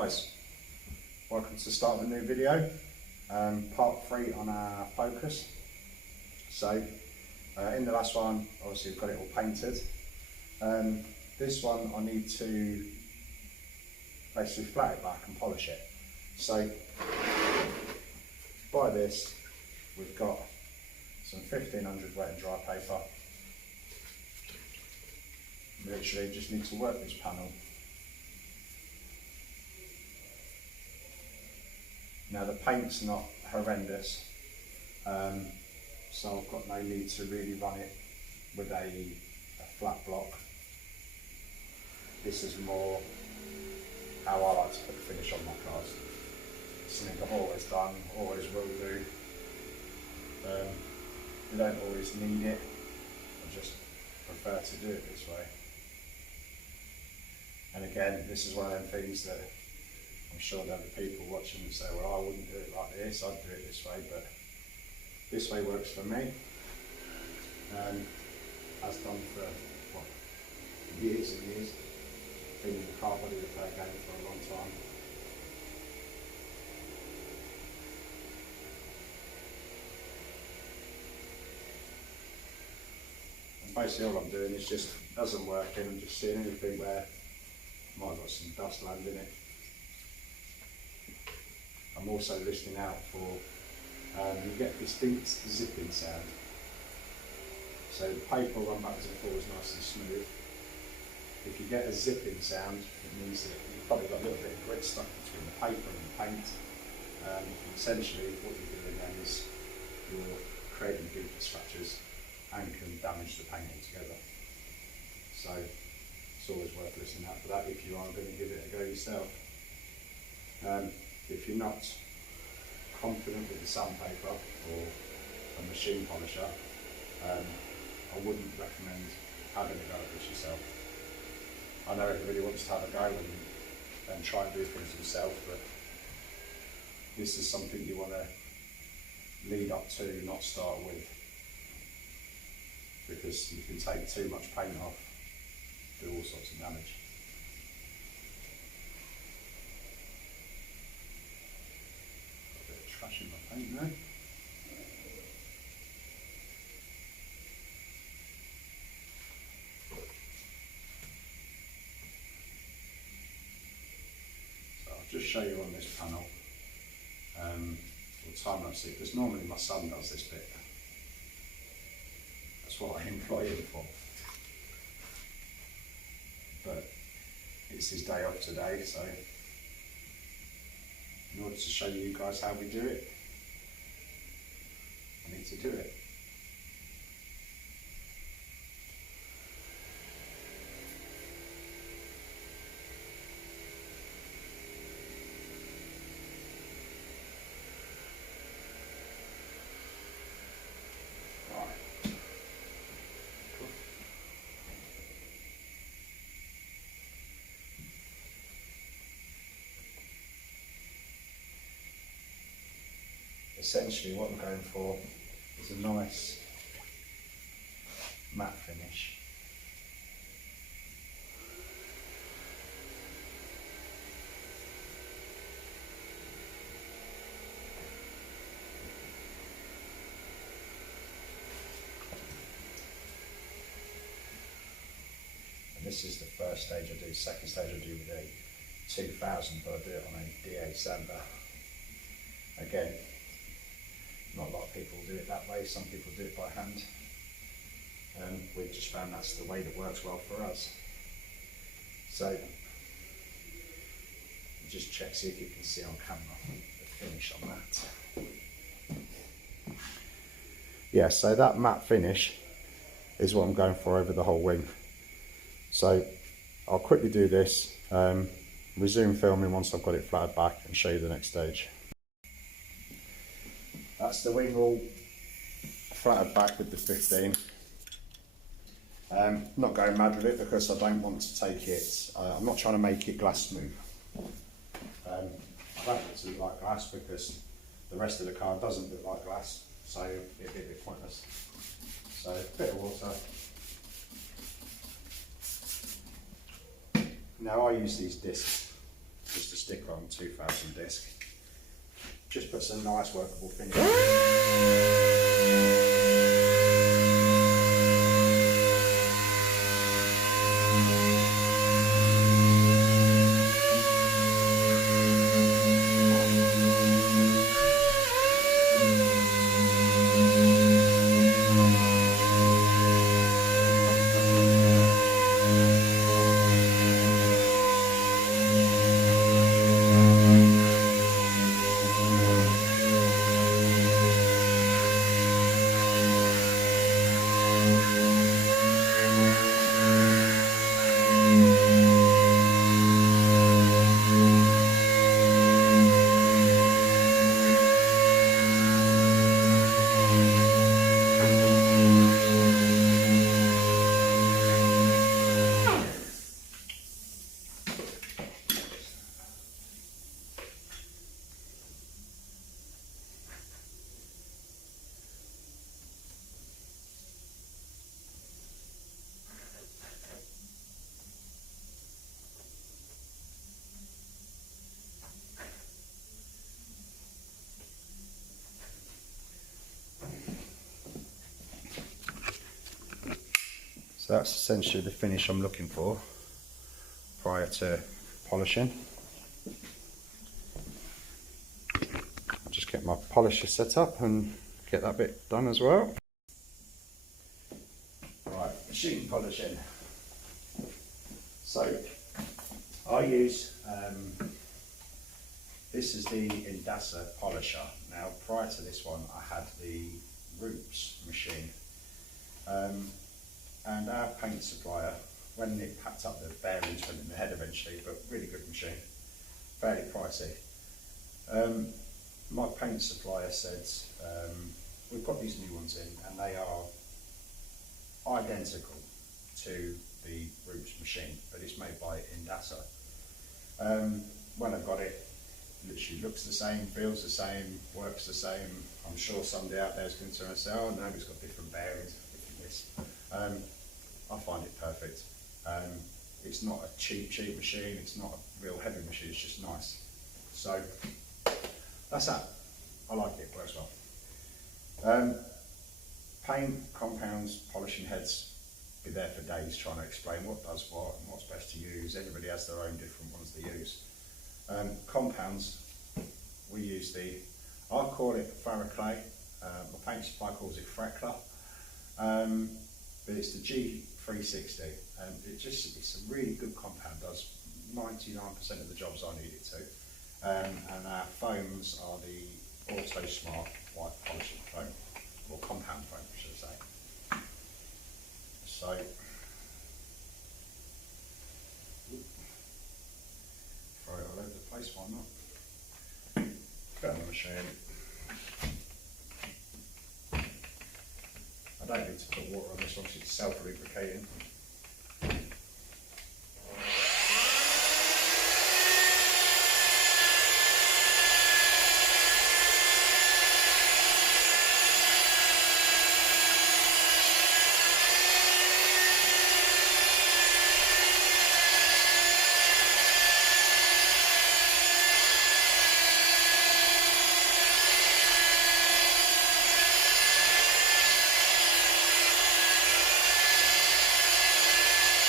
guys, welcome to the start of a new video, part 3 on our Focus. So in the last one obviously we've got it all painted. This one I need to basically flat it back and polish it. So by this we've got some 1500 wet and dry paper. Literally just need to work this panel. Now the paint's not horrendous, so I've got no need to really run it with a flat block. This is more how I like to put the finish on my cars. Something I've always done, always will do. You don't always need it, I just prefer to do it this way. And again, this is one of them things that I'm sure there'll be people watching and say, well, I wouldn't do it like this, I'd do it this way, but this way works for me. Has done for, what, years and years. Been in the car body repair game for a long time. And basically all I'm doing is just, as I'm working, I'm just seeing anything where I might have got some dust land in it. I'm also listening out for, you get distinct zipping sound. So the paper will run backwards and forwards nice and smooth. If you get a zipping sound, it means that you've probably got a little bit of grit stuck between the paper and the paint. Essentially what you're doing then is you're creating deeper scratches and can damage the paint altogether. So it's always worth listening out for that if you are going to give it a go yourself. If you're not confident with the sandpaper or a machine polisher, I wouldn't recommend having a go at this yourself. I know everybody wants to have a go and try and do things themselves, but this is something you want to lead up to, not start with, because you can take too much paint off, do all sorts of damage. Trash in my paint now. So I'll just show you on this panel, we'll time lapse it, because normally my son does this bit. That's what I employ him for. But it's his day off today, so in order to show you guys how we do it, I need to do it. Right. Cool. Essentially what I'm going for is a nice matte finish. And this is the first stage I do. Second stage I do with a 2000, but I do it on a DA sander. Again, not a lot of people do it that way, some people do it by hand. We've just found that's the way that works well for us. So, just check, see if you can see on camera the finish on that. Yeah, so that matte finish is what I'm going for over the whole wing. So, I'll quickly do this, resume filming once I've got it flattered back and show you the next stage. That's the wing all flattered back with the 15. Not going mad with it because I don't want to take it, I'm not trying to make it glass smooth. I don't want it to look like glass because the rest of the car doesn't look like glass, so it'd be a bit pointless. So a bit of water. Now I use these discs just to sticker on 2000 disc. Just puts a nice workable finish. So that's essentially the finish I'm looking for prior to polishing. I'll just get my polisher set up and get that bit done as well. Right, machine polishing. So I use, this is the Indasa polisher. Now prior to this one I had the Roots machine. And our paint supplier, when it packed up, the bearings went in the head eventually, but really good machine, fairly pricey. My paint supplier said, we've got these new ones in and they are identical to the Roots machine, but it's made by Indasa. When I got it, literally looks the same, feels the same, works the same. I'm sure somebody out there is going to say, oh no, it's got different bearings, different this. I find it perfect. It's not a cheap machine, it's not a real heavy machine, it's just nice. So that's that. I like it, works well. Paint, compounds, polishing heads, be there for days trying to explain what does what and what's best to use. Everybody has their own different ones they use. Compounds, we use I call it Farah Clay, my paint supply calls it Freckler, but it's the G360, and it's a really good compound, does 99% of the jobs I need it to, and our foams are the Auto Smart white polishing foam, or compound foam I should say. So, throw it all over the place, why not? Put it on the machine. I don't need to put water on this one because it's self-lubricating.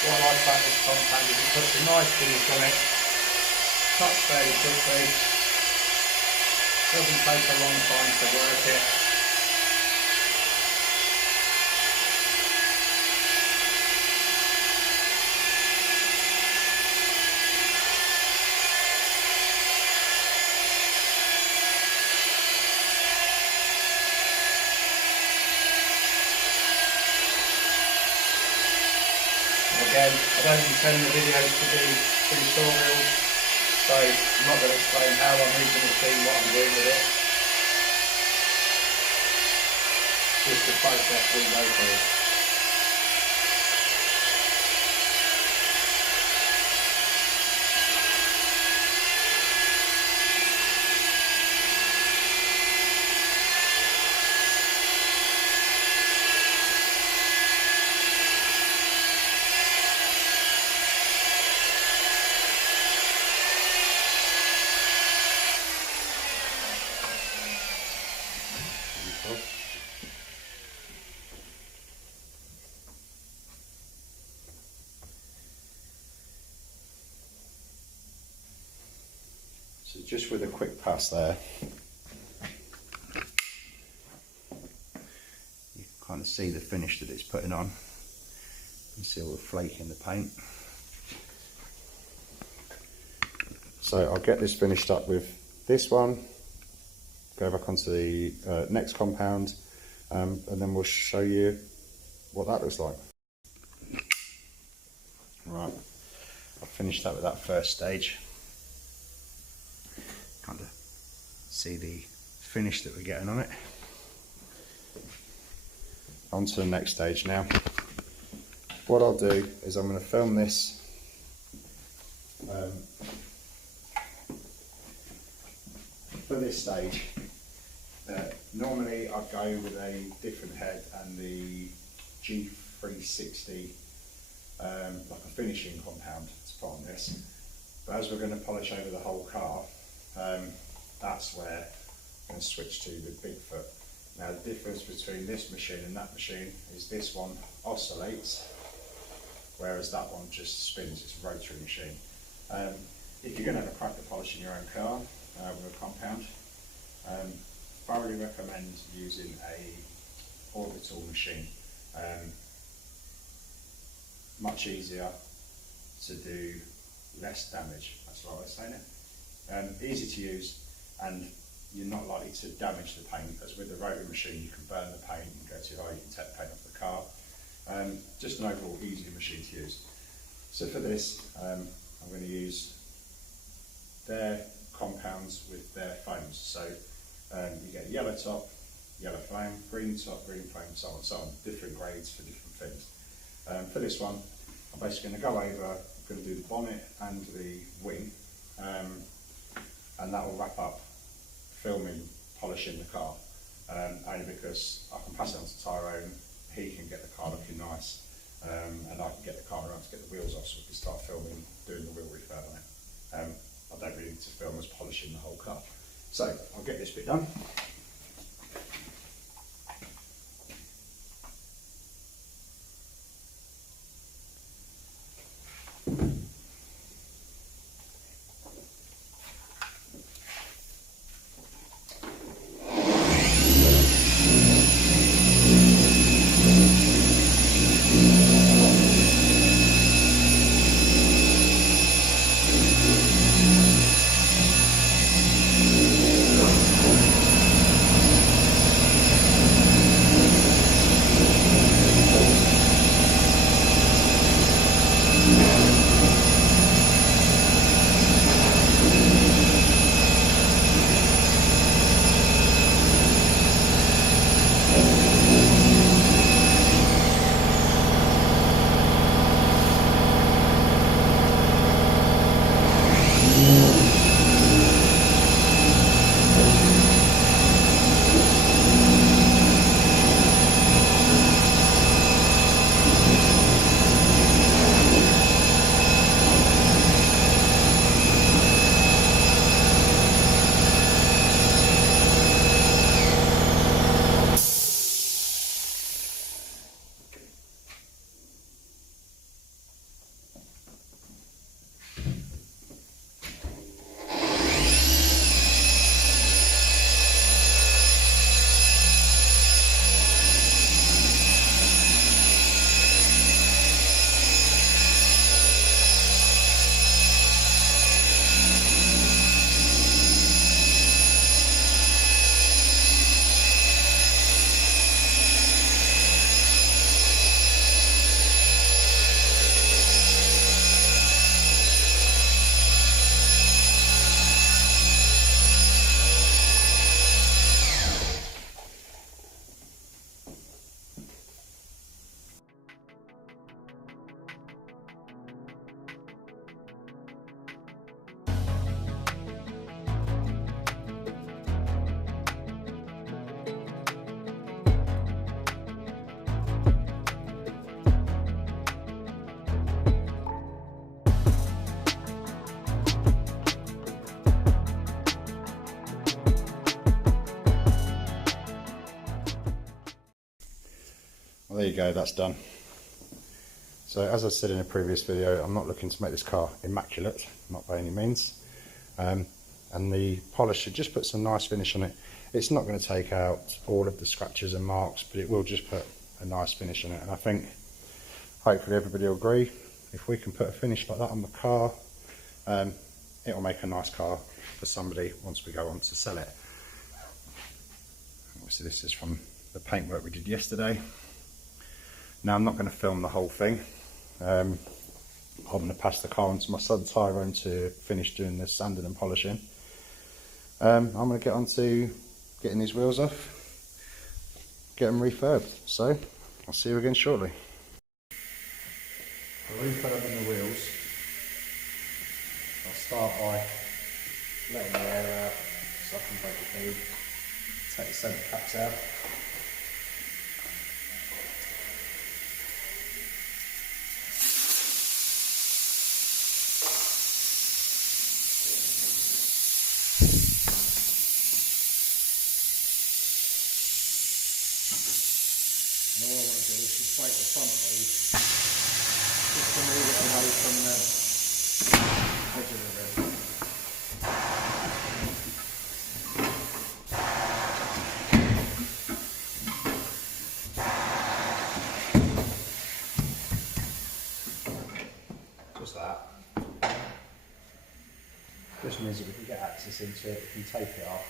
What I like about this compound is it puts a nice finish on it, cuts fairly quickly, doesn't take a long time to work it. Again, I don't intend the videos to be tutorials, so I'm not going to explain how I'm using the machine, what I'm doing with it. Just the process we go through. So just with a quick pass there, you can kind of see the finish that it's putting on. You can see all the flake in the paint. So I'll get this finished up with this one, go back onto the next compound, and then we'll show you what that looks like. Right, I've finished up with that first stage. Kind of see the finish that we're getting on it. On to the next stage now. What I'll do is I'm going to film this for this stage. Normally I'd go with a different head and the G360 like a finishing compound to put on this, but as we're going to polish over the whole car, that's where I'm going to switch to the Bigfoot. Now the difference between this machine and that machine is this one oscillates, whereas that one just spins. It's a rotary machine. If you're going to have a crack at polishing your own car with a compound, thoroughly recommend using a orbital machine. Much easier to do, less damage. That's what I was saying it. Easy to use, and you're not likely to damage the paint, as with the rotary machine you can burn the paint and go too high, you can take the paint off the car. Just an overall easier machine to use. So for this, I'm going to use their compounds with their foams. So you get a yellow top, yellow flame, green top, green flame, so on and so on. Different grades for different things. For this one, I'm basically going to go over, I'm going to do the bonnet and the wing, and that will wrap up filming, polishing the car, only because I can pass it on to Tyrone, he can get the car looking nice, and I can get the car around to get the wheels off so we can start filming, doing the wheel refurb on it. I don't really need to film us polishing the whole car. So I'll get this bit done. Well, there you go, that's done. So as I said in a previous video, I'm not looking to make this car immaculate, not by any means. and the polish should just put some nice finish on it. It's not going to take out all of the scratches and marks, but it will just put a nice finish on it. And I think hopefully everybody will agree, if we can put a finish like that on the car, it will make a nice car for somebody once we go on to sell it. Obviously this is from the paintwork we did yesterday. Now I'm not going to film the whole thing. I'm going to pass the car on to my son Tyrone to finish doing the sanding and polishing. I'm going to get on to getting these wheels off, get them refurbed. So I'll see you again shortly. I'll refurb in the wheels. I'll start by letting the air out so I can break the bead, take the centre caps out. And all I want to do is just break the front bead, just to move it away from the edge of the rim. Just that. Just means that we can get access into it, we can take it off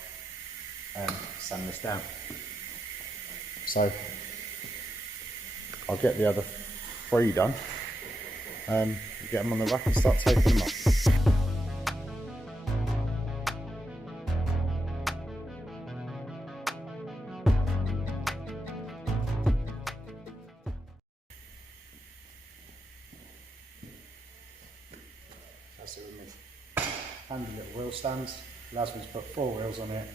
and sand this down. So I'll get the other 3 done, get them on the rack and start taking them off. That's it with me. Handy little wheel stands, allows me to put 4 wheels on it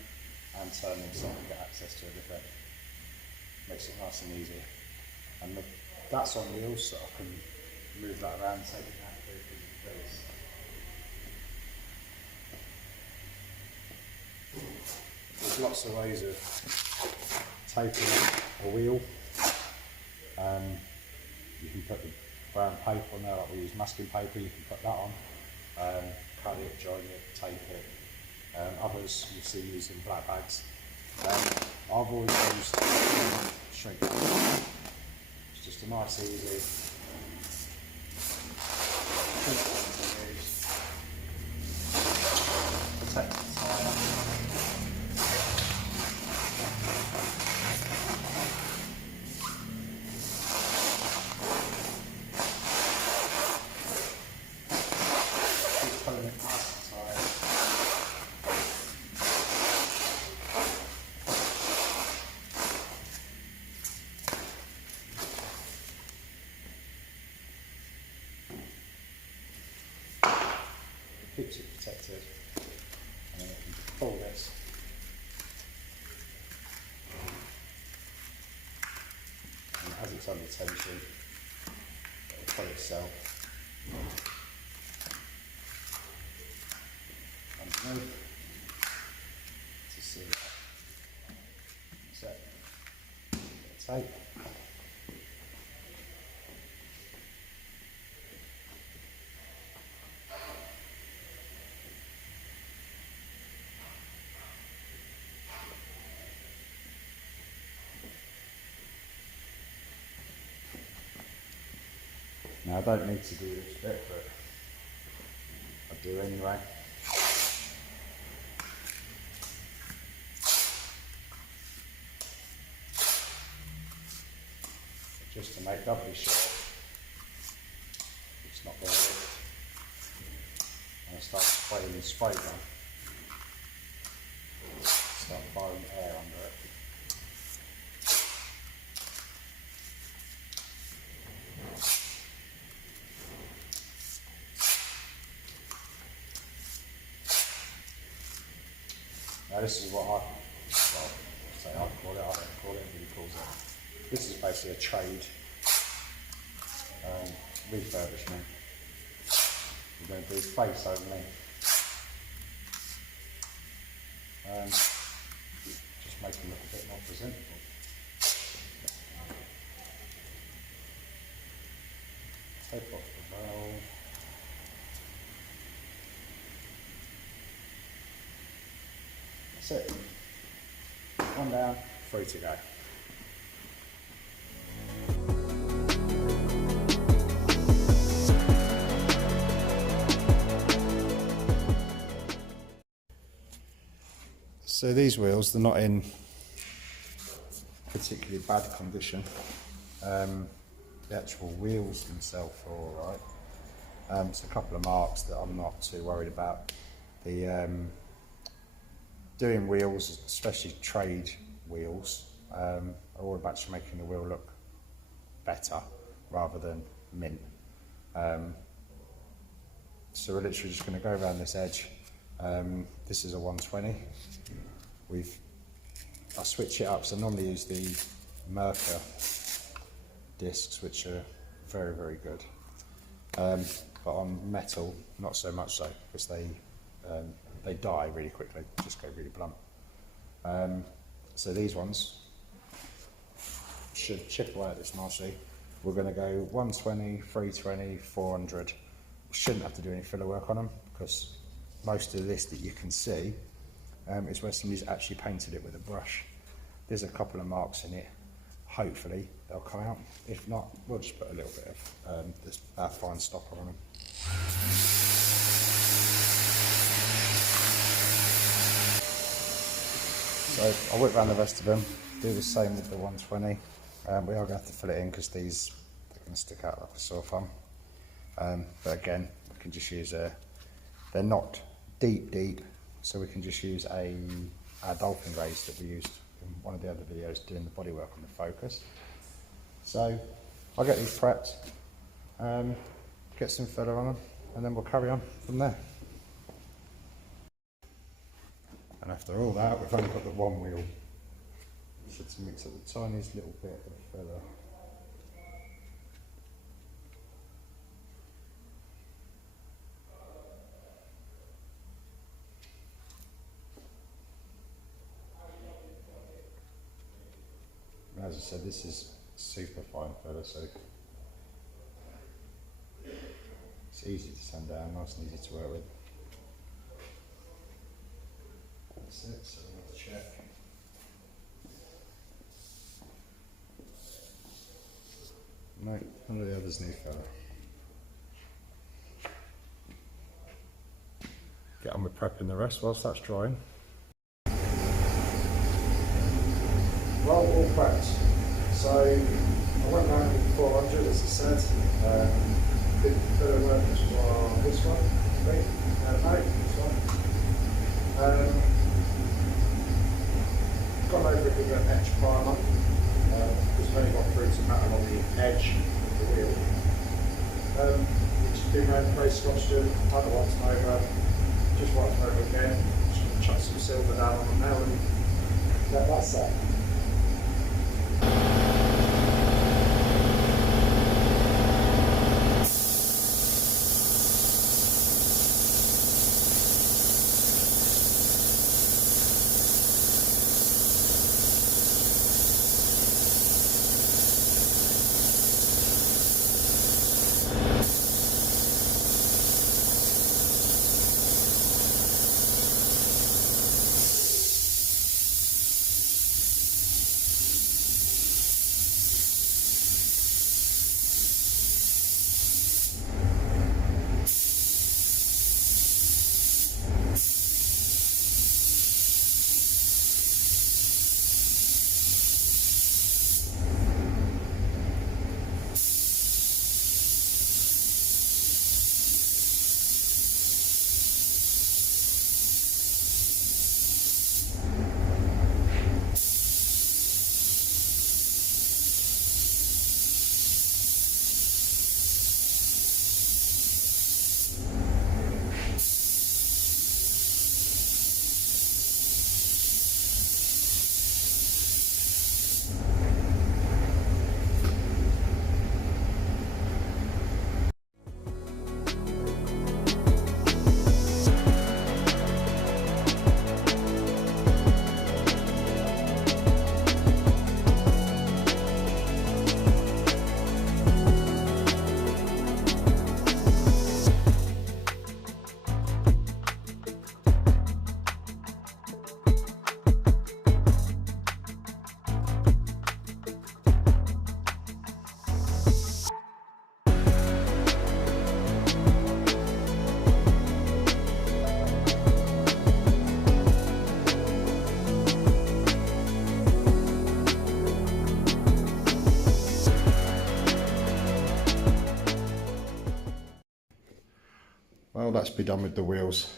and turn them so I can get access to everything. Makes it nice and easy. And that's on wheels, so I can move that around, take it out very easy. There's lots of ways of taping a wheel. You can put the brown paper on there, like we use masking paper, you can put that on, cut it, join it, tape it. Others you see using black bags. I've always used shrink. It's just a nice, easy. Protect the tyre. Keep pulling it past the tyre. Keeps it protected, and then it can pull this. And as it's under tension, it will pull itself underneath to seal it. So, tape. Now I don't need to do this bit, but I do anyway. Just to make doubly sure it's not going to lift. And I start spraying the spray gun. Start firing air under it. Now this is what I call it, I don't call it, everybody calls it. This is basically a trade refurbishment. We're going to do face only. Just make them look a bit more presentable. Take off the valve. That's it. One down, 3 to go. So these wheels, they're not in particularly bad condition. The actual wheels themselves are alright. It's a couple of marks that I'm not too worried about. The doing wheels, especially trade wheels, are all about just making the wheel look better rather than mint. So we're literally just going to go around this edge. This is a 120. I switch it up, so I normally use the Mercer discs, which are very, very good. But on metal, not so much so, because they die really quickly, just go really blunt. So these ones should chip away at this nicely. We're going to go 120, 320, 400. We shouldn't have to do any filler work on them, because most of this that you can see is where somebody's actually painted it with a brush. There's a couple of marks in it. Hopefully they'll come out. If not, we'll just put a little bit of this fine stopper on them. So I'll whip around the rest of them, do the same with the 120. We are going to have to fill it in because they're going to stick out like a sore thumb. But again, we can just use they're not deep, so we can just use our dolphin rays that we used in one of the other videos doing the bodywork on the Focus. So I'll get these prepped, get some filler on them, and then we'll carry on from there. And after all that, we've only got the one wheel. Just to mix up the tiniest little bit of filler. As I said, this is super fine filler, so it's easy to sand down, nice and easy to work with. That's it, so we'll check. No, none of the others need filler. Get on with prepping the rest whilst that's drying. Well, all prepped. So I went round with 400, as I said. Did the filler work for this one, no, this one. Gone over it with an etch primer, because we've only got through some metal on the edge of the wheel. Just been around the base scotch to other ones over, just wiped over again, just going to chuck some silver down on them now, and that's that. well, that's be done with the wheels.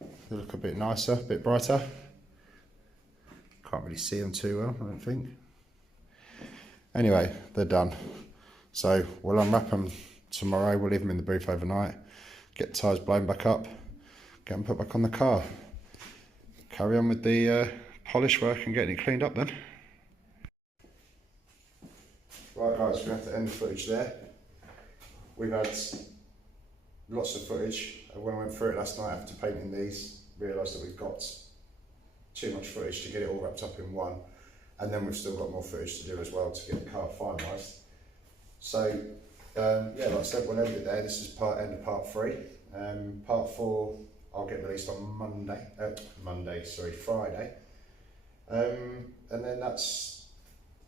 They look a bit nicer, a bit brighter. Can't really see them too well, I don't think. Anyway, they're done. So we'll unwrap them tomorrow, we'll leave them in the booth overnight, get the tyres blown back up, get them put back on the car. Carry on with the polish work and getting it cleaned up then. Right guys, we have to end the footage there. We've had lots of footage. When I went through it last night after painting these, realised that we've got too much footage to get it all wrapped up in one. And then we've still got more footage to do as well to get the car finalised. So yeah, like I said, we'll end it there. This is end of part 3. Part 4 I'll get released on Friday. And then that's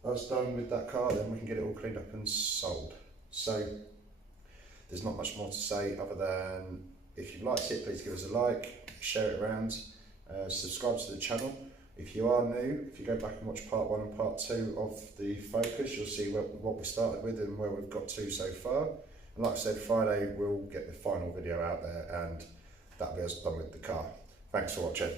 us done with that car, then we can get it all cleaned up and sold. So there's not much more to say other than if you've liked it, please give us a like, share it around, subscribe to the channel. If you are new, if you go back and watch part 1 and part 2 of the Focus, you'll see what we started with and where we've got to so far. And like I said, Friday we'll get the final video out there and that'll be us done with the car. Thanks for watching.